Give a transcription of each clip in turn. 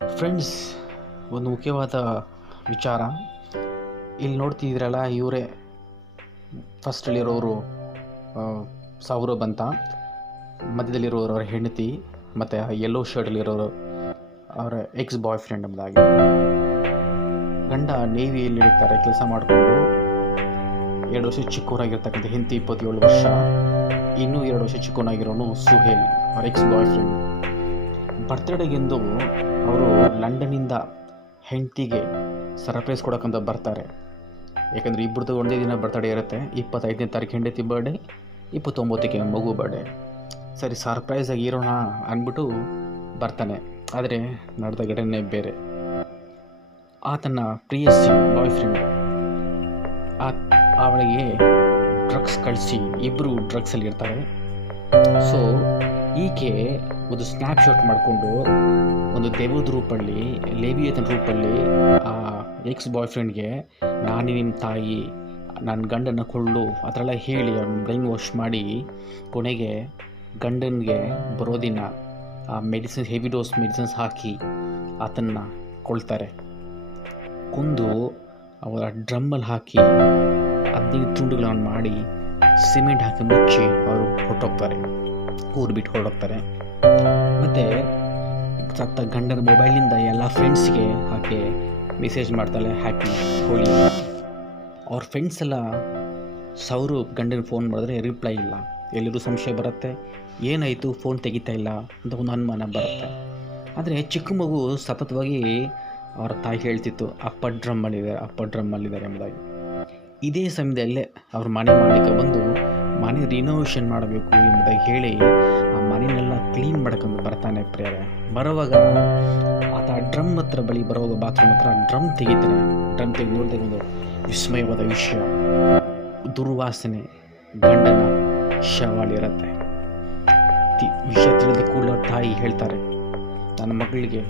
Friends, ಒಂದು ಮುಖ್ಯವಾದ ವಿಚಾರ. ಇಲ್ಲಿ ನೋಡ್ತಿದ್ದೀರಲ್ಲ, ಇವರೇ ಫಸ್ಟಲ್ಲಿರೋರು ಸೌರಭ್ ಅಂತ, ಮಧ್ಯದಲ್ಲಿರೋರು ಅವರ ಹೆಂಡತಿ, ಮತ್ತು ಯೆಲ್ಲೋ ಶರ್ಟಲ್ಲಿರೋರು ಅವರ ಎಕ್ಸ್ ಬಾಯ್ ಫ್ರೆಂಡ್ ಎಂಬುದಾಗಿ. ಗಂಡ ನೇವಿಯಲ್ಲಿ ಇರ್ತಾರೆ ಕೆಲಸ ಮಾಡಿಕೊಂಡು. 2 ವರ್ಷ ಚಿಕ್ಕವರಾಗಿರ್ತಕ್ಕಂಥ ಹೆಂಡತಿ 27 ವರ್ಷ, ಇನ್ನೂ 2 ವರ್ಷ ಚಿಕ್ಕವನಾಗಿರೋನು ಸುಹೇಲ್, ಅವರ ಎಕ್ಸ್ ಬಾಯ್ ಫ್ರೆಂಡ್. ಬರ್ತ್ಡೇಗೆಂದು ಅವರು ಲಂಡನ್ನಿಂದ ಹೆಂಡತಿಗೆ ಸರ್ಪ್ರೈಸ್ ಕೊಡೋಕ್ಕಂತ ಬರ್ತಾರೆ. ಯಾಕಂದರೆ ಇಬ್ಬರದ್ದು ಒಂದೇ ದಿನ ಬರ್ತಡೇ ಇರುತ್ತೆ. 25ನೇ ತಾರೀಕು ಹೆಂಡತಿ ಬರ್ಡೇ, 29ಕ್ಕೆ ಮಗು ಬರ್ಡೇ. ಸರಿ, ಸರ್ಪ್ರೈಸಾಗಿ ಇರೋಣ ಅಂದ್ಬಿಟ್ಟು ಬರ್ತಾನೆ. ಆದರೆ ನಡೆದ ಘಟನೆ ಬೇರೆ. ಆತನ ಪ್ರಿಯಸಿ ಬಾಯ್ ಫ್ರೆಂಡ್ ಅವಳಿಗೆ ಡ್ರಗ್ಸ್ ಕಳಿಸಿ, ಇಬ್ಬರು ಡ್ರಗ್ಸಲ್ಲಿ ಇರ್ತಾರೆ. ಸೊ ಈಕೆ ಒಂದು ಸ್ನ್ಯಾಪ್ಶಾಟ್ ಮಾಡಿಕೊಂಡು ಒಂದು ದೆವ್ವದ ರೂಪಲ್ಲಿ, ಲೇವಿಯತನ ರೂಪಲ್ಲಿ ಆ ಎಕ್ಸ್ ಬಾಯ್ ಫ್ರೆಂಡ್ಗೆ ನಾನೇ ನಿಮ್ಮ ತಾಯಿ, ನನ್ನ ಗಂಡನ ಕೊಳ್ಳು ಆ ಥರ ಎಲ್ಲ ಹೇಳಿ ಅವ್ನು ಬ್ರೈನ್ ವಾಶ್ ಮಾಡಿ, ಕೊನೆಗೆ ಗಂಡನಿಗೆ ಬರೋ ದಿನ ಆ ಮೆಡಿಸಿನ್ಸ್, ಹೆವಿ ಡೋಸ್ ಮೆಡಿಸಿನ್ಸ್ ಹಾಕಿ ಆತನ್ನು ಕೊಳ್ತಾರೆ. ಕೊಂದು ಅವರ ಡ್ರಮ್ಮಲ್ಲಿ ಹಾಕಿ 15 ತುಂಡುಗಳನ್ನು ಮಾಡಿ ಸಿಮೆಂಟ್ ಹಾಕಿ ಮುಚ್ಚಿ ಅವರು ಹೊರಟೋಗ್ತಾರೆ, ಊರು ಬಿಟ್ಟು ಹೊರಟೋಗ್ತಾರೆ. ಮತ್ತು ಸತ್ತ ಗಂಡನ ಮೊಬೈಲಿಂದ ಎಲ್ಲ ಫ್ರೆಂಡ್ಸ್ಗೆ ಹಾಕಿ ಮೆಸೇಜ್ ಮಾಡ್ತಾಳೆ, ಹ್ಯಾಪಿ ಹೋಳಿ. ಅವ್ರ ಫ್ರೆಂಡ್ಸ್ ಎಲ್ಲ ಸೌರಭ್ ಗಂಡನ ಫೋನ್ ಮಾಡಿದ್ರೆ ರಿಪ್ಲೈ ಇಲ್ಲ. ಎಲ್ಲರೂ ಸಂಶಯ ಬರುತ್ತೆ, ಏನಾಯಿತು ಫೋನ್ ತೆಗಿತಾ ಇಲ್ಲ ಅಂತ ಒಂದು ಅನುಮಾನ ಬರುತ್ತೆ. ಆದರೆ ಚಿಕ್ಕ ಮಗು ಸತತವಾಗಿ ಅವರ ತಾಯಿ ಹೇಳ್ತಿತ್ತು, ಅಪ್ಪ ಡ್ರಮ್ಮಲ್ಲಿದ್ದಾರೆ ಎಂಬುದಾಗಿ. ಇದೇ ಸಮಯದಲ್ಲೇ ಅವ್ರ ಮನೆ ಮಾಲೀಕ ಬಂದು ಮನೆ ರಿನೋವೇಷನ್ ಮಾಡಬೇಕು ಎಂಬುದಾಗಿ ಹೇಳಿ ಆ ಮನೆಯನ್ನೆಲ್ಲ ಕ್ಲೀನ್ ಮಾಡ್ಕೊಂಡು ಬರ್ತಾನೆ. ಬರೋವಾಗ ಆತ ಡ್ರಮ್ ಹತ್ರ ಬಳಿ ಬರೋವಾಗ ಬಾತ್ರೂಮ್ ಹತ್ರ ಡ್ರಮ್ ತೆಗಿತಾನೆ. ಡ್ರಮ್ ತೆಗೆದು ನೋಡಿದಾಗ ಒಂದು ವಿಸ್ಮಯವಾದ ವಿಷಯ, ದುರ್ವಾಸನೆ, ಗಂಡನ ಶವಳಿರುತ್ತೆ. ವಿಷಯ ತಿಳಿದ ಕೂಡಲೇ ತಾಯಿ ಹೇಳ್ತಾರೆ, ನನ್ನ ಮಗಳಿಗೆ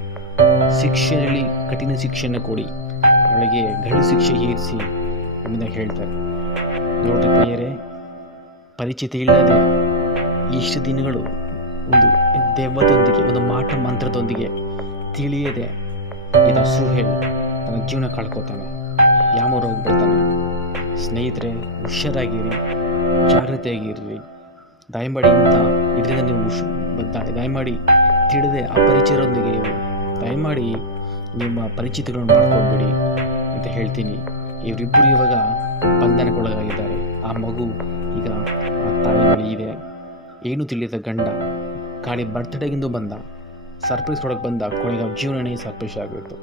ಶಿಕ್ಷೆಯಲ್ಲಿ ಕಠಿಣ ಶಿಕ್ಷೆಯನ್ನು ಕೊಡಿ, ಅವಳಿಗೆ ಗಲ್ಲು ಶಿಕ್ಷೆ ಏರಿಸಿ ಎಂಬುದಾಗಿ ಹೇಳ್ತಾರೆ. ನೋಡ್ರಿ ಪ್ರಿಯರೇ, ಪರಿಚಿತ ಇಲ್ಲದೆ ಇಷ್ಟು ದಿನಗಳು ಒಂದು ದೆವ್ವದೊಂದಿಗೆ, ಒಂದು ಮಾಟ ಮಂತ್ರದೊಂದಿಗೆ ತಿಳಿಯದೆ ಇದು ಸುಹೇಲ್ ತನ್ನ ಜೀವನ ಕಳ್ಕೊತಾನೆ, ಯಾಮೂರೋಗಿ ಬರ್ತಾನೆ. ಸ್ನೇಹಿತರೆ, ಹುಷಾರಾಗಿರಿ, ಜಾಗ್ರತೆಯಾಗಿರ್ರಿ. ದಯಮಾಡಿ ಇದರಿಂದ ನೀವು ದಯಮಾಡಿ ತಿಳಿದೆ ಅಪರಿಚಿತರೊಂದಿಗೆ ನೀವು ದಯಮಾಡಿ ನಿಮ್ಮ ಪರಿಚಿತಗಳನ್ನು ಮಾಡ್ಕೊಳ್ಬೇಡಿ ಅಂತ ಹೇಳ್ತೀನಿ. ಇವರಿಬ್ಬರು ಇವಾಗ ಬಂಧನಕ್ಕೊಳಗಾಗಿದ್ದಾರೆ. ಆ ಮಗು ಈಗ ಆ ತಾಯಿ ಬಳಿ ಇದೆ. ಏನು ತಿಳಿಯದ ಗಂಡ ಖಾಲಿ ಬರ್ತ್ಡೇಗಿಂದು ಬಂದ, ಸರ್ಪ್ರೈಸ್ ಕೊಡೋಕ್ಕೆ ಬಂದ, ಕೊನೆಗೆ ಜೀವನನೇ ಸರ್ಪ್ರೈಸ್ ಆಗಿತ್ತು.